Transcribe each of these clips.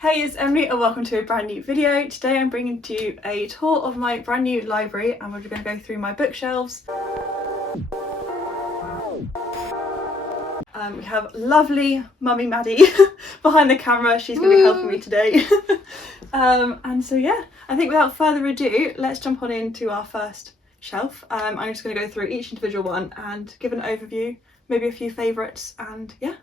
Hey, it's Emily and welcome to a brand new video. Today I'm bringing to you a tour of my brand new library and we're going to go through my bookshelves. We have lovely mummy Maddie behind the camera. She's going to be helping me today. And so yeah, I think without further ado, let's jump on into our first shelf. I'm just going to go through each individual one and give an overview, maybe a few favourites, and yeah,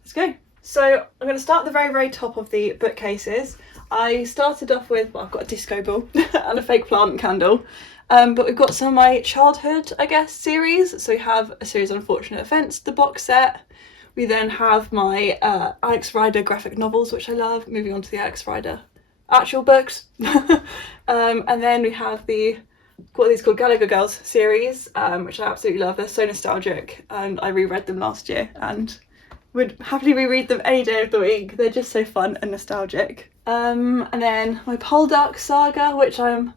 let's go. So I'm going to start at the very top of the bookcases. I started off with, well, I've got a disco ball and a fake plant candle, but we've got some of my childhood, I guess, series. So we have a series on Unfortunate Events, the box set. We then have my Alex Rider graphic novels, which I love, moving on to the Alex Rider actual books. And then we have what are these called, Gallagher Girls series, which I absolutely love. They're so nostalgic and I reread them last year and would happily reread them any day of the week. They're just so fun and nostalgic. And then my Poldark saga, which I'm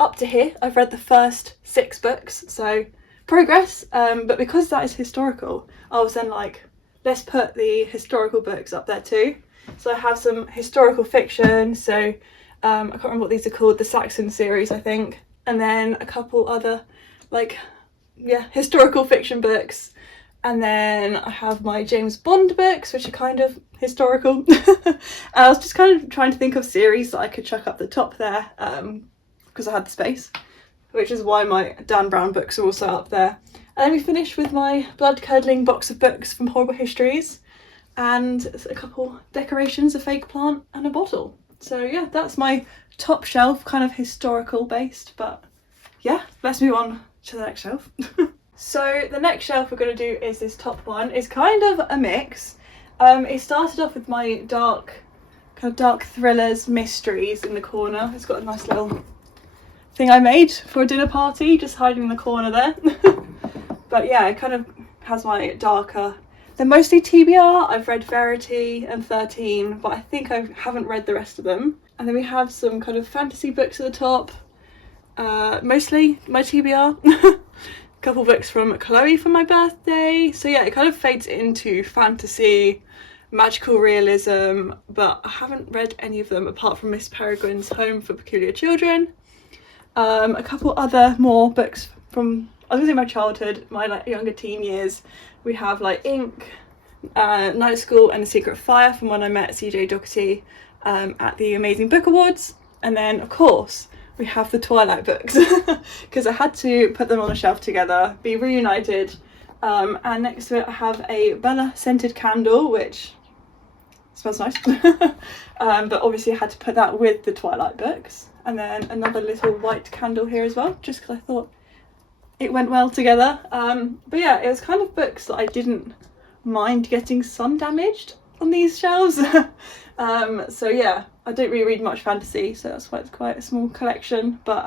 up to here. I've read the first 6 books, so progress. But because that is historical, I was then like, let's put the historical books up there too. So I have some historical fiction, so I can't remember what these are called, the Saxon series I think, and then a couple other historical fiction books. And then I have my James Bond books, which are kind of historical. I was just kind of trying to think of series that I could chuck up the top there, because I had the space, which is why my Dan Brown books are also up there. And then we finished with my blood-curdling box of books from Horrible Histories, and a couple decorations, a fake plant and a bottle. So yeah, that's my top shelf, kind of historical based, but yeah, let's move on to the next shelf. So the next shelf we're going to do is this top one. It's kind of a mix. It started off with my dark thrillers, mysteries in the corner. It's got a nice little thing I made for a dinner party, just hiding in the corner there. But yeah, it kind of has my darker. They're mostly TBR. I've read Verity and 13, but I think I haven't read the rest of them. And then we have some kind of fantasy books at the top. Mostly my TBR. Couple books from Chloe for my birthday. So yeah, it kind of fades into fantasy, magical realism, but I haven't read any of them apart from Miss Peregrine's Home for Peculiar Children. A couple other more books from, I was gonna say my childhood, my like younger teen years. We have like Ink, Night School and The Secret Fire from when I met CJ Doherty at the Amazing Book Awards. And then of course we have the Twilight books because I had to put them on a shelf together, be reunited. And next to it I have a Bella scented candle, which smells nice. But obviously I had to put that with the Twilight books. And then another little white candle here as well, just because I thought it went well together. But yeah, it was kind of books that I didn't mind getting sun damaged on these shelves. So yeah, I don't really read much fantasy, so that's why it's quite a small collection, but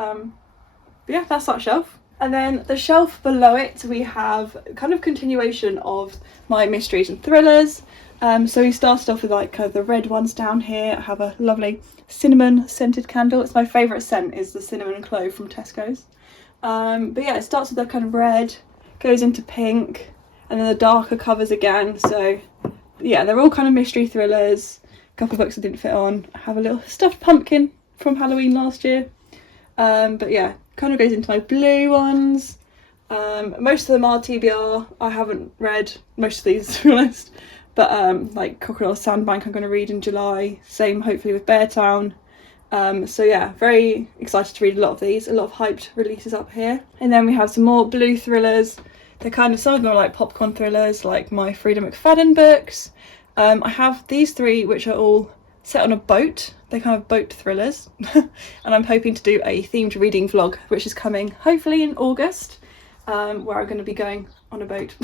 yeah, that's that shelf. And then the shelf below it we have kind of continuation of my mysteries and thrillers. So we started off with like kind of the red ones down here. I have a lovely cinnamon scented candle. It's my favourite scent, is the cinnamon and clove from Tesco's. But yeah, it starts with that kind of red, goes into pink, and then the darker covers again. So yeah, they're all kind of mystery thrillers. Couple of books I didn't fit on. I have a little stuffed pumpkin from Halloween last year. But yeah, kind of goes into my blue ones. Most of them are TBR. I haven't read most of these to be honest. But like Crocodile Sandbank I'm going to read in July. Same hopefully with Beartown. So yeah, very excited to read a lot of these. A lot of hyped releases up here. And then we have some more blue thrillers. They're kind of, some of them are like popcorn thrillers, like my Frida McFadden books. I have these 3 which are all set on a boat. They're kind of boat thrillers. And I'm hoping to do a themed reading vlog which is coming hopefully in August, where I'm going to be going on a boat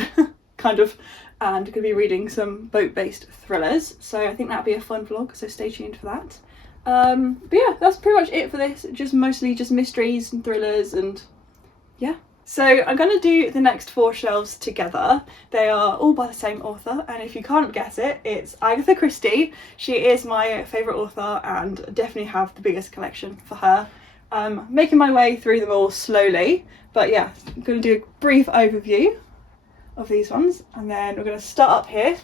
kind of, and going to be reading some boat based thrillers. So I think that'll be a fun vlog, so stay tuned for that. But yeah, that's pretty much it for this. Just mostly just mysteries and thrillers, and yeah. So I'm going to do the next 4 shelves together. They are all by the same author, and if you can't guess it, it's Agatha Christie. She is my favourite author and definitely have the biggest collection for her. Making my way through them all slowly, but yeah, I'm going to do a brief overview of these ones, and then we're going to start up here.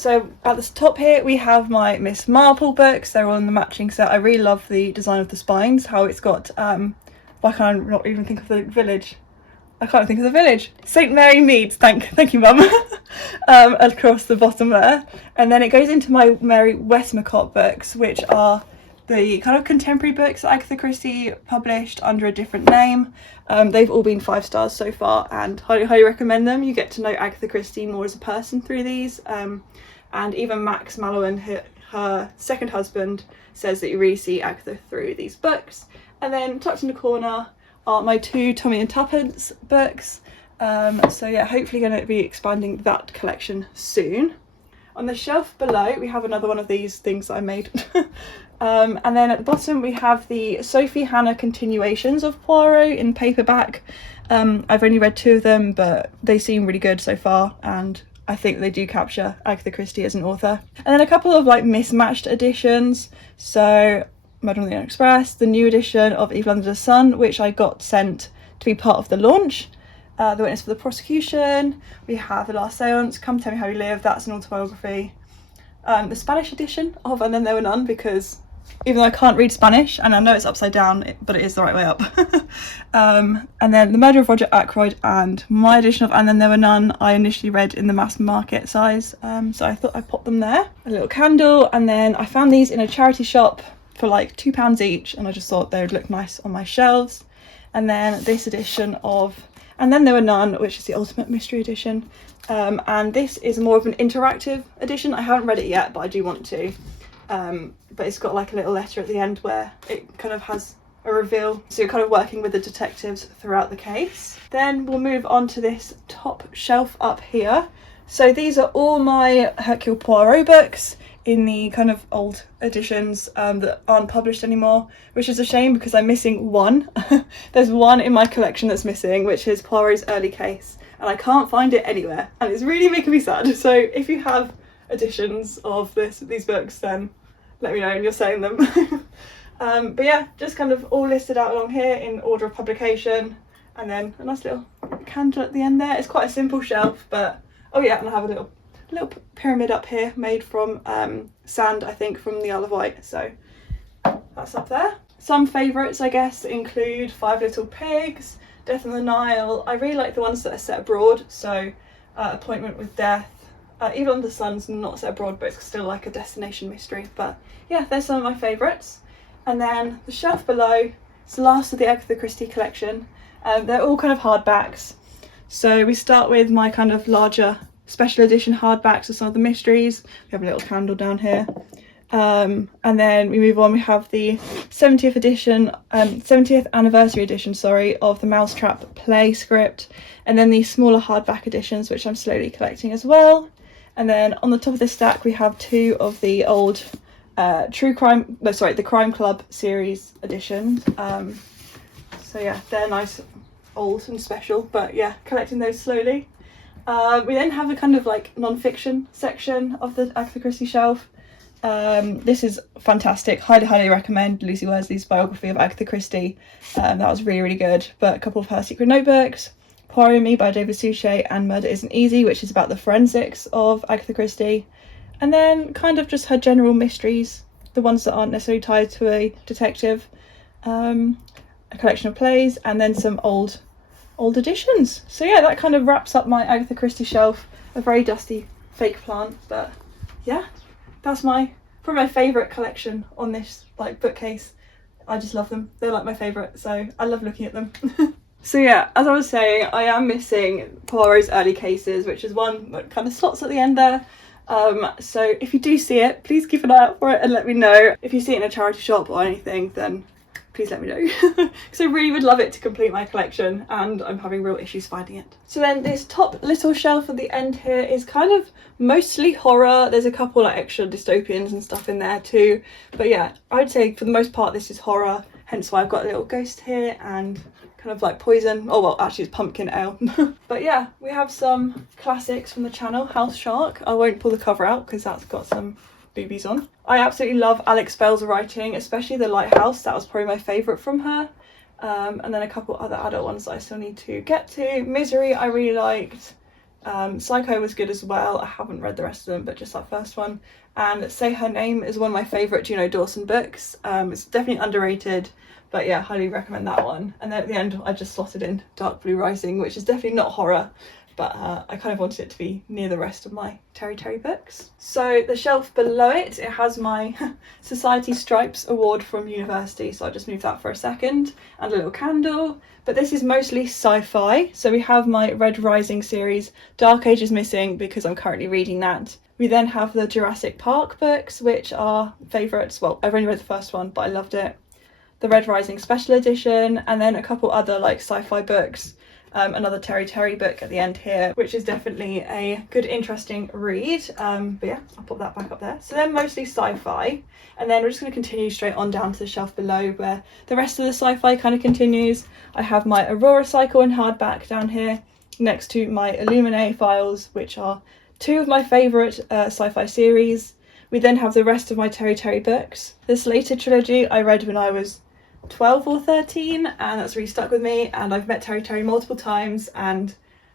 So at the top here we have my Miss Marple books. They're all in the matching set. I really love the design of the spines, how it's got, why can't I not even think of the village? I can't think of the village. St Mary Meads, thank you mum, across the bottom there. And then it goes into my Mary Westmacott books, which are the kind of contemporary books that Agatha Christie published under a different name. They've all been 5 stars so far and highly recommend them. You get to know Agatha Christie more as a person through these. And even Max Mallowan, her second husband, says that you really see Agatha through these books. And then tucked in the corner are my 2 Tommy and Tuppence books. So yeah, hopefully going to be expanding that collection soon. On the shelf below we have another one of these things that I made. And then at the bottom we have the Sophie Hannah continuations of Poirot in paperback. I've only read 2 of them, but they seem really good so far, and I think they do capture Agatha Christie as an author. And then a couple of like mismatched editions. So Murder on the Orient Express, the new edition of Evil Under the Sun, which I got sent to be part of the launch. The Witness for the Prosecution. We have The Last Seance, Come Tell Me How You Live, that's an autobiography. The Spanish edition of And Then There Were None, because even though I can't read Spanish, and I know it's upside down, but it is the right way up. And then The Murder of Roger Ackroyd and my edition of And Then There Were None, I initially read in the mass market size, so I thought I'd pop them there. A little candle, and then I found these in a charity shop for like £2 each, and I just thought they would look nice on my shelves. And then this edition of And Then There Were None, which is the Ultimate Mystery Edition, and this is more of an interactive edition. I haven't read it yet, but I do want to. But it's got like a little letter at the end where it kind of has a reveal, so you're kind of working with the detectives throughout the case. Then we'll move on to this top shelf up here. So these are all my Hercule Poirot books in the kind of old editions that aren't published anymore, which is a shame because I'm missing one. There's one in my collection that's missing, which is Poirot's Early Case, and I can't find it anywhere, and it's really making me sad. So if you have editions of these books, then let me know and you're selling them. But yeah, just kind of all listed out along here in order of publication, and then a nice little candle at the end there. It's quite a simple shelf, but oh yeah, and I have a little pyramid up here made from sand, I think, from the Isle of Wight, so that's up there. Some favourites, I guess, include Five Little Pigs, Death on the Nile. I really like the ones that are set abroad, so Appointment with Death. Evil Under the Sun's not set abroad, but it's still like a destination mystery. But yeah, they're some of my favourites. And then the shelf below is the last of the Agatha Christie collection. They're all kind of hardbacks. So we start with my kind of larger special edition hardbacks of some of the mysteries. We have a little candle down here. And then we move on, we have the 70th anniversary edition, of the Mousetrap play script. And then the smaller hardback editions, which I'm slowly collecting as well. And then on the top of this stack we have 2 of the old the Crime Club series editions. So yeah, they're nice, old and special, but yeah, collecting those slowly. We then have a kind of like non-fiction section of the Agatha Christie shelf. This is fantastic, highly recommend Lucy Worsley's biography of Agatha Christie. That was really good. But a couple of her secret notebooks, Poirot and Me by David Suchet, and Murder Isn't Easy, which is about the forensics of Agatha Christie. And then kind of just her general mysteries, the ones that aren't necessarily tied to a detective, a collection of plays, and then some old editions. So yeah, that kind of wraps up my Agatha Christie shelf. A very dusty fake plant, but yeah, that's probably my favourite collection on this like bookcase. I just love them. They're like my favourite, so I love looking at them. So yeah, as I was saying, I am missing Poirot's Early Cases, which is one that kind of slots at the end there. So if you do see it, please keep an eye out for it and let me know. If you see it in a charity shop or anything, then please let me know, because I really would love it to complete my collection, and I'm having real issues finding it. So then this top little shelf at the end here is kind of mostly horror. There's a couple like extra dystopians and stuff in there too, but yeah, I would say for the most part this is horror, hence why I've got a little ghost here and kind of like poison. Oh well, actually it's pumpkin ale. But yeah, we have some classics from the channel. House Shark. I won't pull the cover out because that's got some boobies on. I absolutely love Alex Bell's writing, especially The Lighthouse. That was probably my favourite from her. And then a couple other adult ones that I still need to get to. Misery I really liked. Psycho was good as well. I haven't read the rest of them, but just that first one. And Say Her Name is one of my favourite Juno Dawson books. It's definitely underrated, but yeah, highly recommend that one. And then at the end I just slotted in Dark Blue Rising, which is definitely not horror, but I kind of wanted it to be near the rest of my Terry books. So the shelf below it has my Society Stripes award from university, so I'll just move that for a second, and a little candle. But this is mostly sci-fi, so we have my Red Rising series. Dark Age is missing because I'm currently reading that. We then have the Jurassic Park books, which are favourites. Well, I've only read the first one, but I loved it. The Red Rising Special Edition, and then a couple other like sci-fi books. Another Terry book at the end here, which is definitely a good, interesting read. But yeah, I'll put that back up there. So they're mostly sci-fi, and then we're just going to continue straight on down to the shelf below where the rest of the sci-fi kind of continues. I have my Aurora Cycle in hardback down here, next to my Illuminae files, which are two of my favourite sci-fi series. We then have the rest of my Terry books. The Slated trilogy I read when I was 12 or 13, and that's really stuck with me, and I've met Terry multiple times and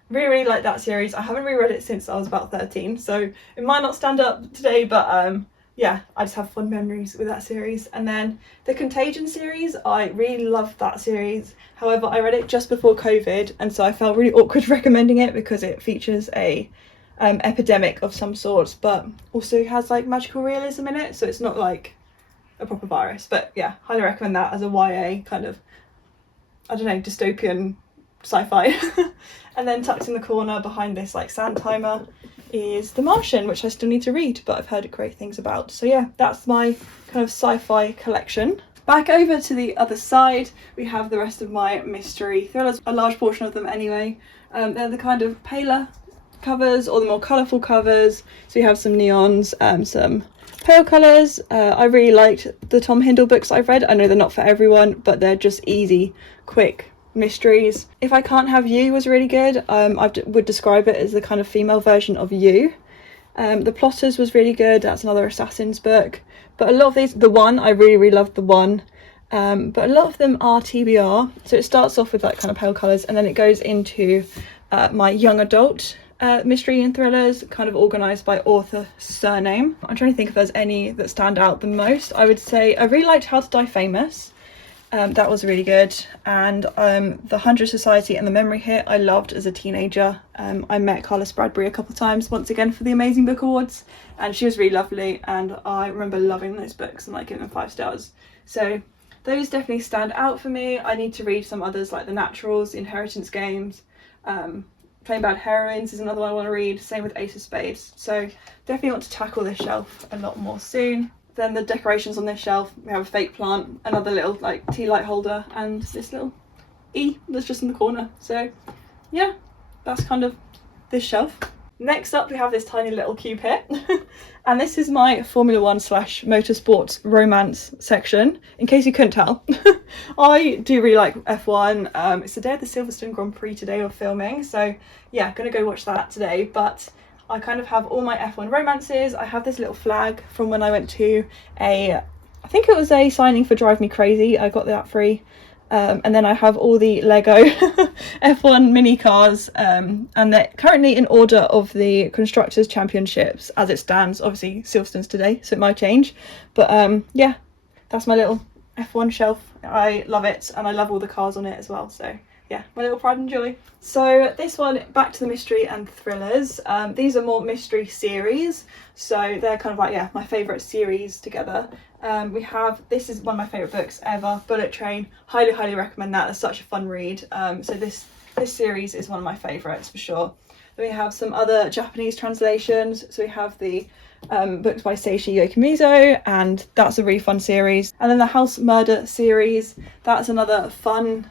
really like that series. I haven't reread it since I was about 13, so it might not stand up today, but yeah, I just have fond memories with that series. And then the Contagion series, I really loved that series. However, I read it just before COVID, and so I felt really awkward recommending it because it features a epidemic of some sort, but also has like magical realism in it, so it's not like a proper virus. But yeah, highly recommend that as a YA kind of, I don't know, dystopian sci-fi. And then tucked in the corner behind this like sand timer is The Martian, which I still need to read, but I've heard great things about. So yeah, that's my kind of sci-fi collection. Back over to the other side, we have the rest of my mystery thrillers, a large portion of them anyway. They're the kind of paler covers or the more colourful covers. So you have some neons, some pale colours. I really liked the Tom Hindle books I've read. I know they're not for everyone, but they're just easy, quick mysteries. If I Can't Have You was really good. I would describe it as the kind of female version of You. The Plotters was really good. That's another Assassins book. But a lot of these, The One, I really loved The One. But a lot of them are TBR. So it starts off with like kind of pale colours, and then it goes into my young adult mystery and thrillers, kind of organised by author surname. I'm trying to think if there's any that stand out the most. I would say I really liked How to Die Famous. That was really good. And The 100 Society and The Memory Hit I loved as a teenager. I met Carla Bradbury a couple of times, once again for the Amazing Book Awards, and she was really lovely, and I remember loving those books and like giving them 5 stars. So those definitely stand out for me. I need to read some others like The Naturals, Inheritance Games, Plain Bad Heroines is another one I want to read, same with Ace of Spades. So definitely want to tackle this shelf a lot more soon. Then the decorations on this shelf, we have a fake plant, another little like tea light holder, and this little E that's just in the corner. So yeah, that's kind of this shelf. Next up we have this tiny little cube here and this is my Formula 1 / motorsports romance section, in case you couldn't tell. I do really like F1. It's the day of the Silverstone Grand Prix today of filming, so yeah, gonna go watch that today. But I kind of have all my F1 romances. I have this little flag from when I went to I think it was a signing for Drive Me Crazy. I got that free. And then I have all the Lego F1 mini cars, and they're currently in order of the Constructors' Championships as it stands. Obviously Silverstone's today, so it might change, but yeah, that's my little F1 shelf. I love it, and I love all the cars on it as well, so yeah, my little pride and joy. So this one, back to the mystery and thrillers. These are more mystery series, so they're kind of like, yeah, my favourite series together. We have, this is one of my favourite books ever, Bullet Train. Highly recommend that. It's such a fun read. So this series is one of my favourites for sure. Then we have some other Japanese translations. So we have the books by Seishi Yokomizo, and that's a really fun series. And then the House Murder series, that's another fun,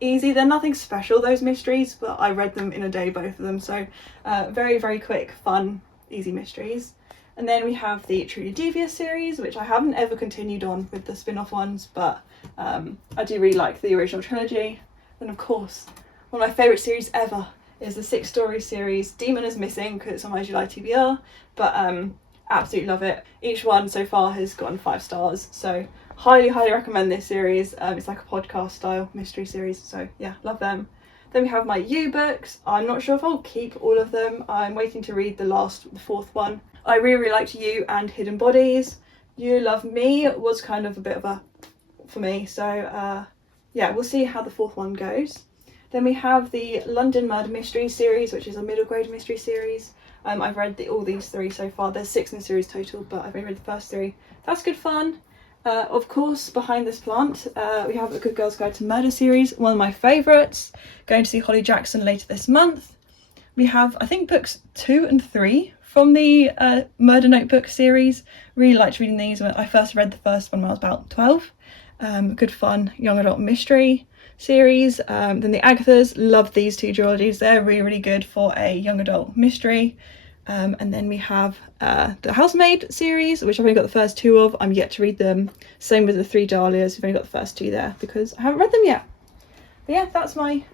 easy. They're nothing special, those mysteries, but I read them in a day, both of them. So very quick, fun, easy mysteries. And then we have the Truly Devious series, which I haven't ever continued on with the spin-off ones, but I do really like the original trilogy. And of course, one of my favourite series ever is the 6-story series, Demon is Missing, because it's on my July TBR, but absolutely love it. Each one so far has gotten 5 stars, so highly recommend this series. It's like a podcast style mystery series, so yeah, love them. Then we have my You books. I'm not sure if I'll keep all of them. I'm waiting to read the fourth one. I really liked You and Hidden Bodies. You Love Me was kind of a bit of a for me, so yeah, we'll see how the fourth one goes. Then we have the London Murder Mystery series, which is a middle grade mystery series. I've read all these 3 so far. There's 6 in the series total, but I've only read the first 3. That's good fun. Of course, Behind This Plant, we have A Good Girl's Guide to Murder series, one of my favourites. Going to see Holly Jackson later this month. We have, I think, books 2 and 3 from the Murder Notebook series. Really liked reading these. I first read the first one when I was about 12. Good fun young adult mystery series. Then the Agathas, love these 2 duologies. They're really, really good for a young adult mystery. And then we have the Housemaid series, which I've only got the first 2 of. I'm yet to read them. Same with the 3 Dahlias. I've only got the first 2 there because I haven't read them yet. But yeah, that's my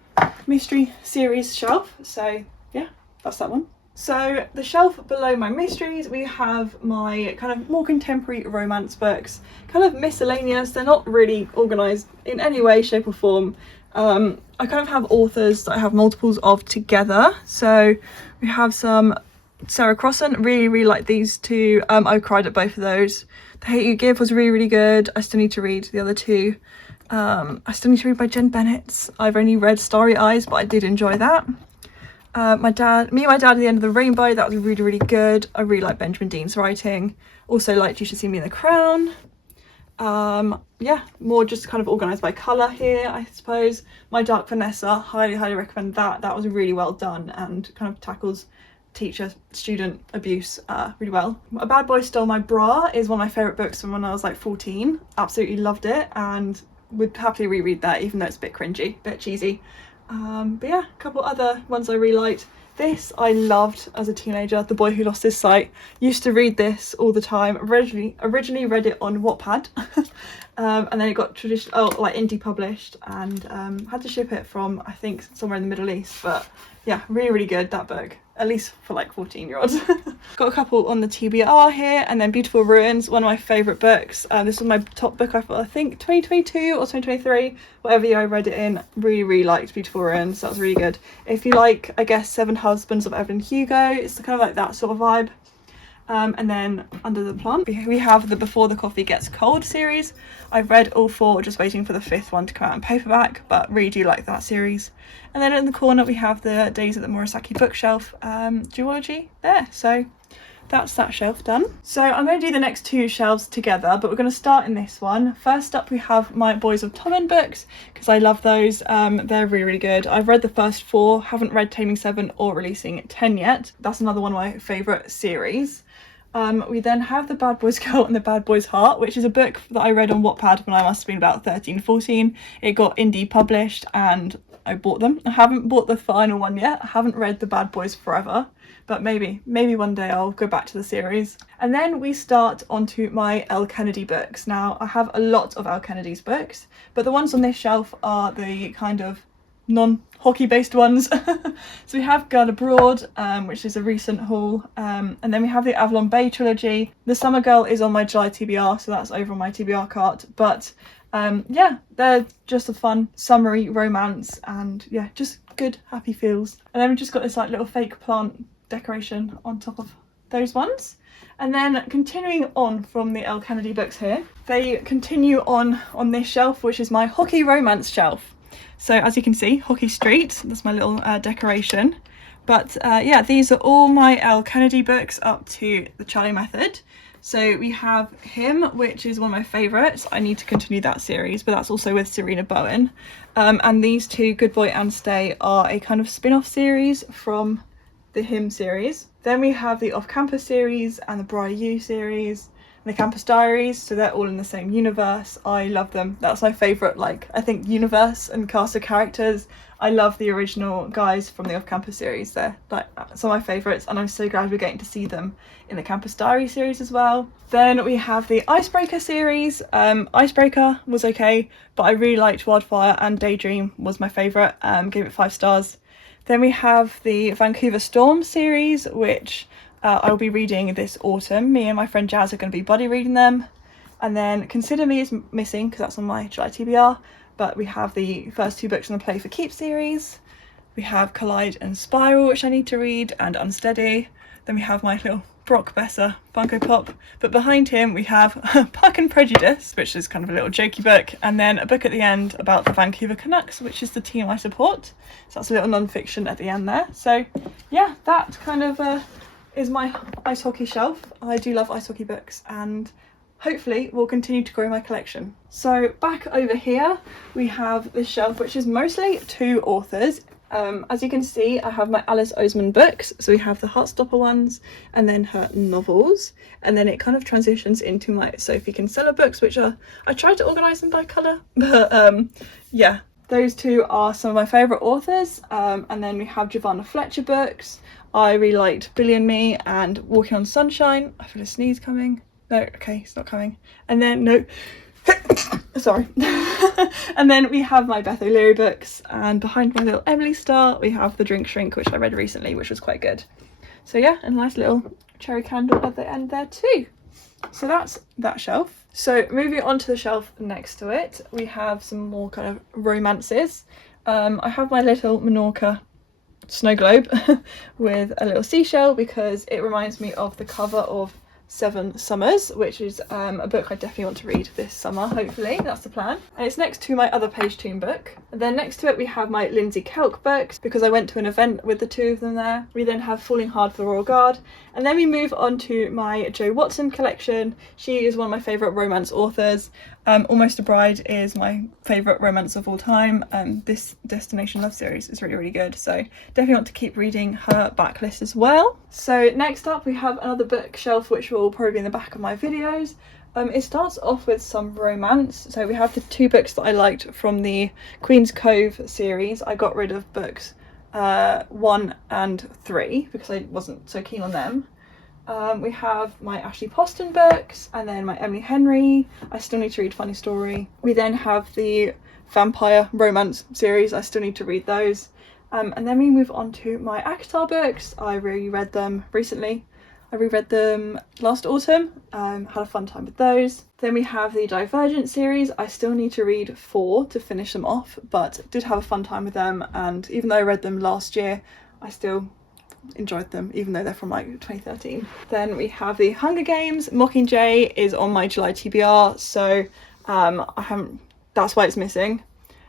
mystery series shelf. So yeah, that's that one. So the shelf below my mysteries, we have my kind of more contemporary romance books, kind of miscellaneous. They're not really organised in any way, shape or form. I kind of have authors that I have multiples of together. So we have some Sarah Crossan, really like these 2. I cried at both of those. The Hate You Give was really, really good. I still need to read the other 2. I still need to read by Jen Bennett. I've only read Starry Eyes, but I did enjoy that. Me and My Dad at the End of the Rainbow, that was really, really good. I really like Benjamin Dean's writing. Also liked You Should See Me in the Crown. Yeah, more just kind of organised by colour here, I suppose. My Dark Vanessa, highly recommend that. That was really well done and kind of tackles teacher-student abuse really well. A Bad Boy Stole My Bra is one of my favourite books from when I was like 14. Absolutely loved it and would happily reread that, even though it's a bit cringy, a bit cheesy. But yeah, a couple other ones I really liked. This I loved as a teenager, The Boy Who Lost His Sight. Used to read this all the time. Originally read it on Wattpad, and then it got indie published, and had to ship it from, I think, somewhere in the Middle East. But yeah, really good, that book. At least for like 14-year-olds. Got a couple on the TBR here, and then Beautiful Ruins, one of my favourite books. This was my top book, I think 2022 or 2023, whatever year I read it in. Really liked Beautiful Ruins. That was really good. If you like, I guess, Seven Husbands of Evelyn Hugo, it's kind of like that sort of vibe. And then Under the Plant, we have the Before the Coffee Gets Cold series. I've read all 4, just waiting for the 5th one to come out in paperback, but really do like that series. And then in the corner we have the Days at the Murasaki Bookshelf duology there. So that's that shelf done. So I'm going to do the next 2 shelves together, but we're going to start in this one. First up we have my Boys of Tommen books, because I love those. They're really good. I've read the first 4, haven't read Taming 7 or Releasing 10 yet. That's another one of my favourite series. We then have The Bad Boy's Girl and the Bad Boy's Heart, which is a book that I read on Wattpad when I must have been about 13, 14. It got indie published and I bought them. I haven't bought the final one yet. I haven't read The Bad Boys Forever, but maybe one day I'll go back to the series. And then we start onto my Elle Kennedy books. Now, I have a lot of Elle Kennedy's books, but the ones on this shelf are the kind of non-hockey based ones. So we have Girl Abroad, which is a recent haul, and then we have the Avalon Bay trilogy. The Summer Girl is on my July TBR, so that's over on my TBR cart, but yeah, they're just a fun summery romance, and yeah, just good happy feels. And then we've just got this like little fake plant decoration on top of those ones. And then continuing on from the Elle Kennedy books here, they continue on this shelf, which is my hockey romance shelf. So as you can see, Hockey Street, that's my little decoration. But yeah, these are all my Elle Kennedy books up to The Charlie Method. So we have him, which is one of my favourites. I need to continue that series, but that's also with Serena Bowen. And these 2, Good Boy and Stay, are a kind of spin-off series from the Him series. Then we have the Off Campus series and the Briar U series. The Campus Diaries, so they're all in the same universe. I love them. That's my favourite, like, I think, universe and cast of characters. I love the original guys from the Off Campus series. They're like some of my favourites, and I'm so glad we're getting to see them in the Campus Diary series as well. Then we have the Icebreaker series. Icebreaker was okay, but I really liked Wildfire, and Daydream was my favourite. Gave it 5 stars. Then we have the Vancouver Storm series, which I'll be reading this autumn. Me and my friend Jazz are going to be buddy reading them. And then Consider Me is missing because that's on my July TBR, but we have the first 2 books on the Play for Keeps series. We have Collide and Spiral, which I need to read, and Unsteady. Then we have my little Brock Besser Funko Pop, but behind him we have Puck and Prejudice, which is kind of a little jokey book, and then a book at the end about the Vancouver Canucks, which is the team I support. So that's a little non-fiction at the end there. So yeah, that kind of is my ice hockey shelf. I do love ice hockey books, and hopefully will continue to grow my collection. So back over here we have this shelf, which is mostly 2 authors. As you can see, I have my Alice Oseman books, so we have the Heartstopper ones and then her novels, and then it kind of transitions into my Sophie Kinsella books, which are, I tried to organise them by colour, but yeah, those 2 are some of my favourite authors. And then we have Giovanna Fletcher books. I really liked Billy and Me and Walking on Sunshine. I feel a sneeze coming. No, okay, it's not coming. And then, no, sorry. And then we have my Beth O'Leary books, and behind my little Emily star we have The Drink Shrink, which I read recently, which was quite good. So yeah, a nice little cherry candle at the end there too. So that's that shelf. So moving on to the shelf next to it, we have some more kind of romances. I have my little Menorca snow globe with a little seashell because it reminds me of the cover of 7 Summers, which is a book I definitely want to read this summer, hopefully, that's the plan. And it's next to my other Page Toon book. And then next to it we have my Lindsay Kelk books, because I went to an event with the 2 of them there. We then have Falling Hard for the Royal Guard, and then we move on to my Jo Watson collection. She is one of my favourite romance authors. Almost a Bride is my favourite romance of all time. This Destination Love series is really, really good, so definitely want to keep reading her backlist as well. So next up we have another bookshelf which will probably be in the back of my videos. It starts off with some romance. So we have the 2 books that I liked from the Queen's Cove series. I got rid of books 1 and 3 because I wasn't so keen on them. We have my Ashley Poston books, and then my Emily Henry. I still need to read Funny Story. We then have the vampire romance series. I still need to read those. And then we move on to my ACOTAR books. I reread them recently. I reread them last autumn. Had a fun time with those. Then we have the Divergent series. I still need to read 4 to finish them off, but did have a fun time with them, and even though I read them last year, I still enjoyed them, even though they're from like 2013. Then we have the Hunger Games. Mockingjay is on my July TBR, so I haven't, that's why it's missing.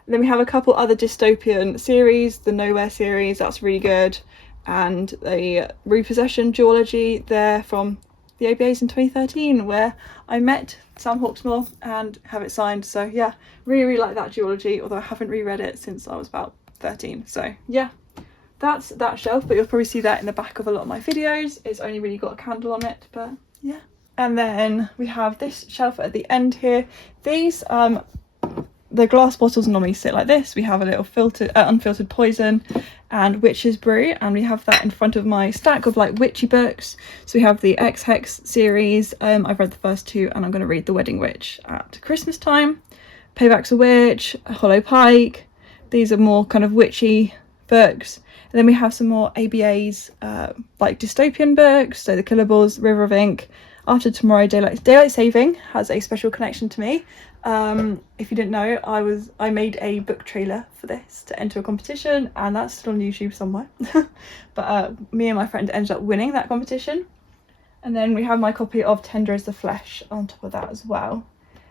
And then we have a couple other dystopian series. The Nowhere series, that's really good, and the Repossession duology, they're from the ABAs in 2013, where I met Sam Hawksmoor and have it signed. So yeah, really, really like that duology, although I haven't reread it since I was about 13. So yeah, that's that shelf, but you'll probably see that in the back of a lot of my videos. It's only really got a candle on it, but yeah. And then we have this shelf at the end here. These the glass bottles normally sit like this. We have a little filtered unfiltered Poison and Witch's Brew, and we have that in front of my stack of like witchy books. So we have the X-Hex series. I've read the first 2, and I'm going to read The Wedding Witch at Christmas time. Payback's a Witch, Hollow Pike. These are more kind of witchy books. And then we have some more ABAs, like dystopian books. So The Killables, River of Ink, After Tomorrow, Daylight Saving has a special connection to me. If you didn't know, I made a book trailer for this to enter a competition, and that's still on YouTube somewhere. But me and my friend ended up winning that competition. And then we have my copy of Tender as the Flesh on top of that as well.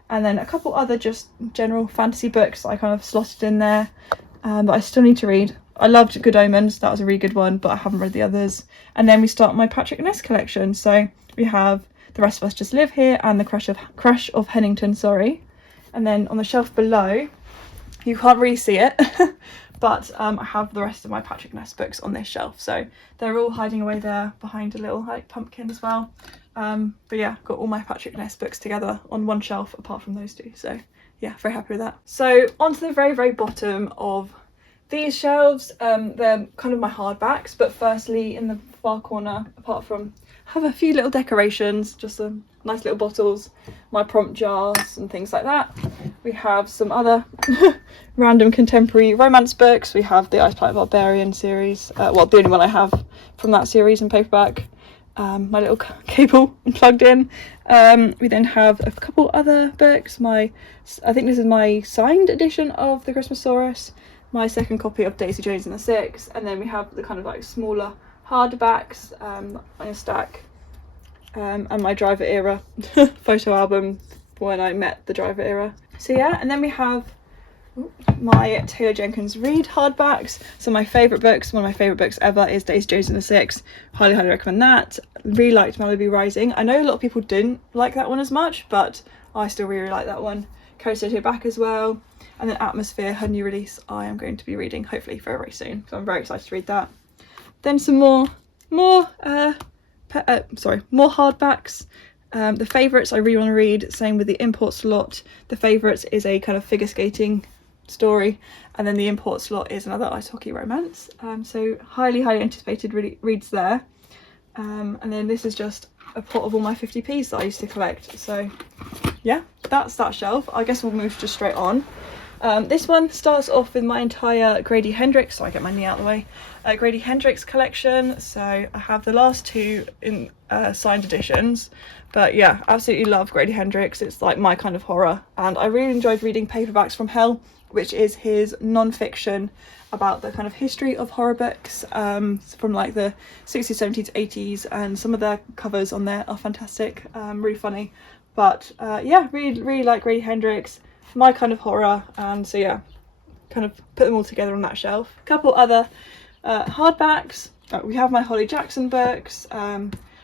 And then a couple other just general fantasy books I kind of slotted in there, but I still need to read. I loved Good Omens, that was a really good one, but I haven't read the others. And then we start my Patrick Ness collection. So we have The Rest of Us Just Live Here and The Crush of Hennington, sorry. And then on the shelf below, you can't really see it, but I have the rest of my Patrick Ness books on this shelf. So they're all hiding away there behind a little like pumpkin as well. But yeah, got all my Patrick Ness books together on one shelf apart from those 2. So yeah, very happy with that. So onto the very, very bottom of these shelves. They're kind of my hardbacks, but firstly in the far corner, apart from, have a few little decorations, just some nice little bottles, my prompt jars and things like that. We have some other random contemporary romance books. We have the Ice Planet Barbarian series, well, the only one I have from that series in paperback. My little cable plugged in. We then have a couple other books. I think this is my signed edition of the Christmasaurus, my second copy of Daisy Jones and the Six, and then we have the kind of like smaller hardbacks on a stack, and my Driver era photo album when I met the Driver era. So yeah, and then we have my Taylor Jenkins Reid hardbacks. So my favourite books, one of my favourite books ever, is Daisy Jones and the Six. Highly recommend that. Really liked Malibu Rising. I know a lot of people didn't like that one as much, but I still really like that one. Carrie Soto back as well. And then Atmosphere, her new release, I am going to be reading hopefully very, very soon, so I'm very excited to read that. Then some more hardbacks. The Favourites I really want to read, same with the Import Slot. The Favourites is a kind of figure skating story, and then the Import Slot is another ice hockey romance. So highly anticipated reads there. And then this is just a pot of all my 50p's that I used to collect. So yeah, that's that shelf. I guess we'll move just straight on. This one starts off with my entire Grady Hendrix, so I get my knee out of the way, Grady Hendrix collection. So I have the last two in signed editions, but yeah, absolutely love Grady Hendrix. It's like my kind of horror, and I really enjoyed reading Paperbacks from Hell, which is his non-fiction about the kind of history of horror books from like the 60s, 70s, 80s, and some of the covers on there are fantastic, really funny. But yeah, really like Grady Hendrix, my kind of horror, and so yeah, kind of put them all together on that shelf. A couple other hardbacks. We have my Holly Jackson books,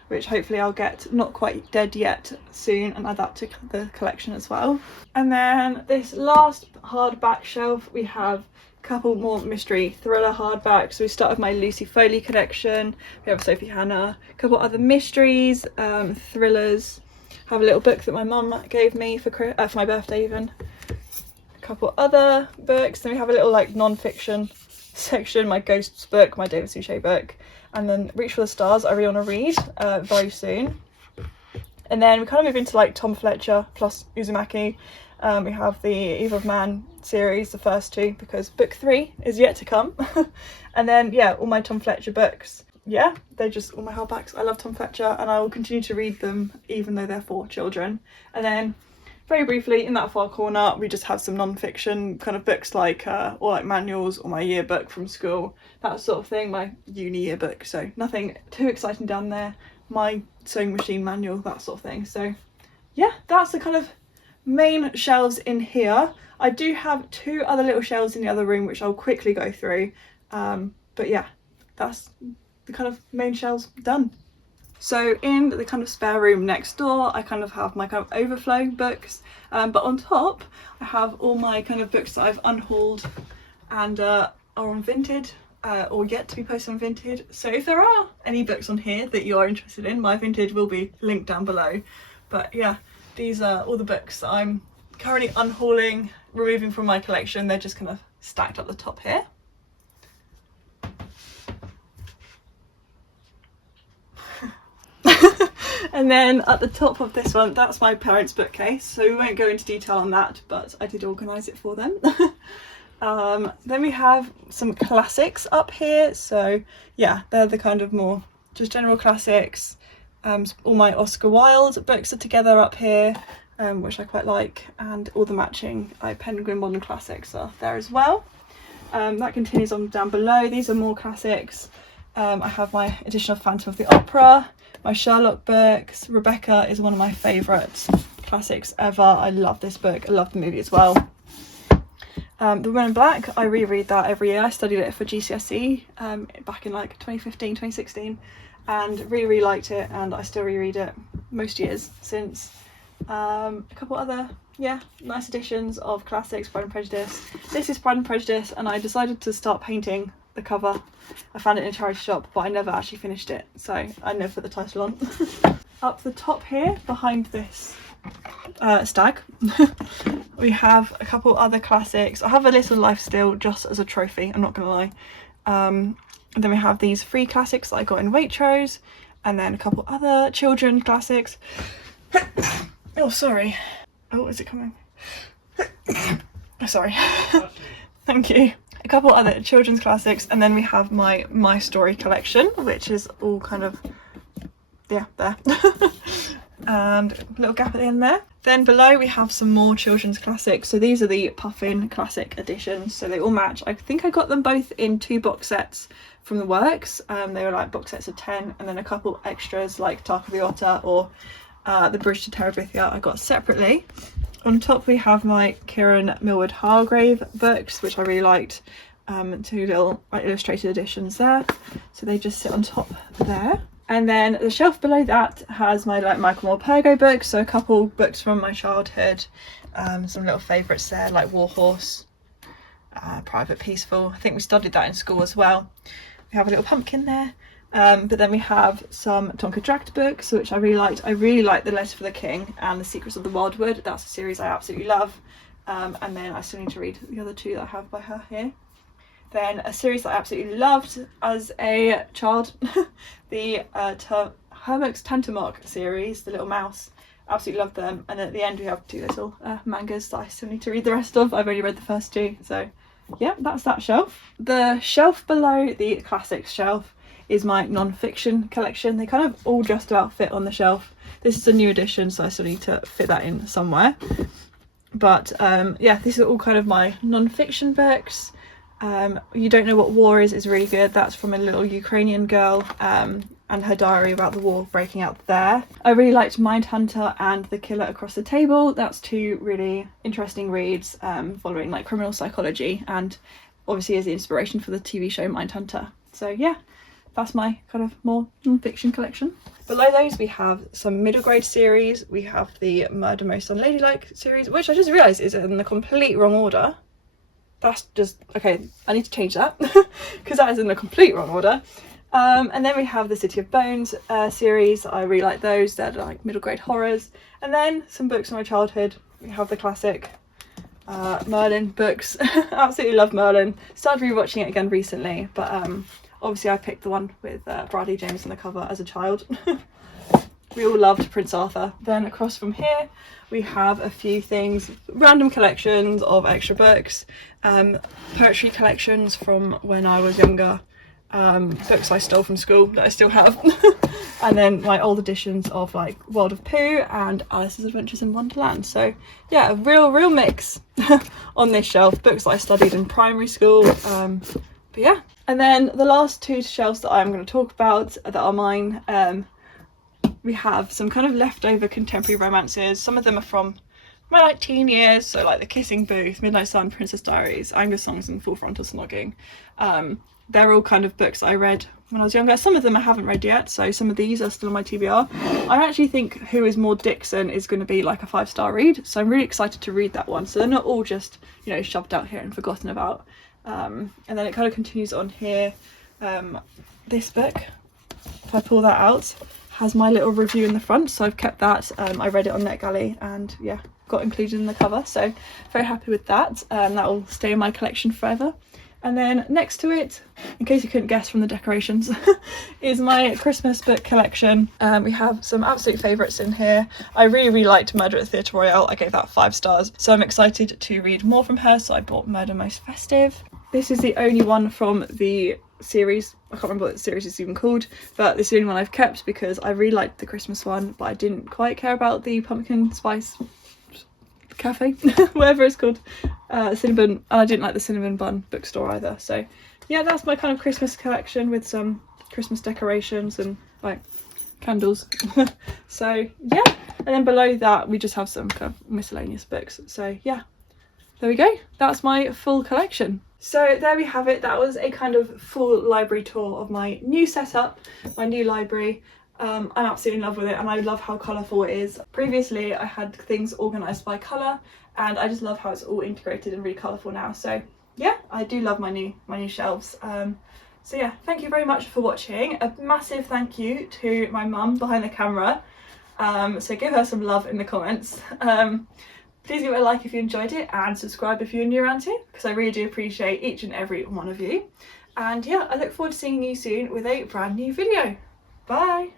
which hopefully I'll get Not Quite Dead Yet soon and add that to the collection as well. And then this last hardback shelf, we have a couple more mystery thriller hardbacks. So we start with my Lucy Foley collection. We have Sophie Hannah, a couple other mysteries, thrillers. I have a little book that my mum gave me for my birthday even. A couple other books. Then we have a little like non-fiction section, my Ghosts book, my David Suchet book, and then Reach for the Stars I really want to read very soon. And then we kind of move into like Tom Fletcher plus Uzumaki. We have the Eve of Man series, the first two, because book 3 is yet to come. And then yeah, all my Tom Fletcher books. Yeah, they're just all my hardbacks. I love Tom Fletcher and I will continue to read them even though they're for children. And then very briefly in that far corner we just have some non-fiction kind of books like or like manuals or my yearbook from school, that sort of thing, my uni yearbook, so nothing too exciting down there, my sewing machine manual, that sort of thing. So yeah, that's the kind of main shelves in here. I do have 2 other little shelves in the other room which I'll quickly go through, but yeah, that's the kind of main shelves done. So in the kind of spare room next door, I kind of have my kind of overflow books, but on top I have all my kind of books that I've unhauled and are on Vinted or yet to be posted on Vinted. So if there are any books on here that you are interested in, my Vinted will be linked down below. But yeah, these are all the books that I'm currently unhauling, removing from my collection. They're just kind of stacked up the top here. And then at the top of this one, that's my parents' bookcase, so we won't go into detail on that, but I did organise it for them. Then we have some classics up here, so yeah, they're the kind of more just general classics. All my Oscar Wilde books are together up here, which I quite like, and all the matching Penguin Modern Classics are there as well. That continues on down below. These are more classics. I have my edition of Phantom of the Opera, my Sherlock books. Rebecca is one of my favourite classics ever. I love this book. I love the movie as well. The Woman in Black, I reread that every year. I studied it for GCSE back in like 2015, 2016, and really liked it, and I still reread it most years since. A couple other nice editions of classics. Pride and Prejudice. This is Pride and Prejudice, and I decided to start painting the cover. I found it in a charity shop, but I never actually finished it, so I never put the title on. Up the top here, behind this stag, we have a couple other classics. I have a little Life Still just as a trophy, I'm not gonna lie. And then we have these free classics that I got in Waitrose, and then a couple other children classics. Oh, sorry. Oh, is it coming? Oh, sorry. Thank you. A couple other children's classics, and then we have my Story collection, which is all kind of, yeah, there. And a little gap at the end there. Then below we have some more children's classics. So these are the Puffin classic editions, so they all match. I think I got them both in 2 box sets from the works. They were like box sets of 10, and then a couple extras like Tark of the Otter or the Bridge to Terabithia I got separately. On top we have my Kieran Millward Hargrave books, which I really liked. 2 little like illustrated editions there, so they just sit on top there. And then the shelf below that has my like Michael Moore Pergo books, so a couple books from my childhood, some little favourites there like Warhorse, Private Peaceful. I think we studied that in school as well. We have a little pumpkin there, but then we have some Tonka Dragged books, which I really liked. I really liked The Letter for the King and The Secrets of the Wildwood. That's a series I absolutely love. And then I still need to read the other 2 that I have by her here. Then a series that I absolutely loved as a child, the Hermux Tantamok series, The Little Mouse. Absolutely loved them. And at the end we have 2 little mangas that I still need to read the rest of. I've only read the first 2, so yeah, that's that shelf. The shelf below the classics shelf is my non-fiction collection. They kind of all just about fit on the shelf. This is a new edition, so I still need to fit that in somewhere. But yeah, these are all kind of my non-fiction books. You Don't Know What War Is really good. That's from a little Ukrainian girl and her diary about the war breaking out there. I really liked Mindhunter and The Killer Across the Table. That's 2 really interesting reads following like criminal psychology, and obviously is the inspiration for the TV show Mindhunter. So yeah, that's my kind of more non-fiction collection. Below those we have some middle grade series. We have the Murder Most Unladylike series, which I just realised is in the complete wrong order. That's just, okay, I need to change that because that is in the complete wrong order. And then we have the City of Bones series. I really like those. They're like middle grade horrors. And then some books from my childhood. We have the classic Merlin books. Absolutely love Merlin. Started rewatching it again recently, but obviously I picked the one with Bradley James on the cover as a child. We all loved Prince Arthur. Then across from here we have a few things, random collections of extra books, poetry collections from when I was younger, books I stole from school that I still have, and then my old editions of like World of Pooh and Alice's Adventures in Wonderland. So yeah, a real mix on this shelf, books that I studied in primary school. But yeah, and then the last 2 shelves that I'm going to talk about that are mine, we have some kind of leftover contemporary romances. Some of them are from my like teen years, so like The Kissing Booth, Midnight Sun, Princess Diaries, Angus Songs and Full Frontal Snogging. They're all kind of books I read when I was younger. Some of them I haven't read yet, so some of these are still on my TBR. I actually think Who Is Maud Dixon is going to be like a 5-star read, so I'm really excited to read that one. So they're not all just, you know, shoved out here and forgotten about. And then it kind of continues on here. This book, if I pull that out, has my little review in the front, so I've kept that. I read it on NetGalley and yeah, got included in the cover, so very happy with that. That will stay in my collection forever. And then next to it, in case you couldn't guess from the decorations, is my Christmas book collection. We have some absolute favourites in here. I really liked Murder at the Theatre Royale. I gave that 5 stars, so I'm excited to read more from her, so I bought Murder Most Festive. This is the only one from the series. I can't remember what the series is even called, but this is the only one I've kept because I really liked the Christmas one, but I didn't quite care about the pumpkin spice cafe, whatever it's called, cinnamon, and I didn't like the cinnamon bun bookstore either. So yeah, that's my kind of Christmas collection with some Christmas decorations and like candles. So yeah, and then below that we just have some kind of miscellaneous books. So yeah, there we go, that's my full collection. So there we have it. That was a kind of full library tour of my new setup, my new library. I'm absolutely in love with it, and I love how colourful it is. Previously I had things organised by colour, and I just love how it's all integrated and really colourful now. So yeah, I do love my new shelves. So yeah, thank you very much for watching. A massive thank you to my mum behind the camera. So give her some love in the comments. Please give it a like if you enjoyed it, and subscribe if you're new around here, because I really do appreciate each and every one of you. And yeah, I look forward to seeing you soon with a brand new video. Bye!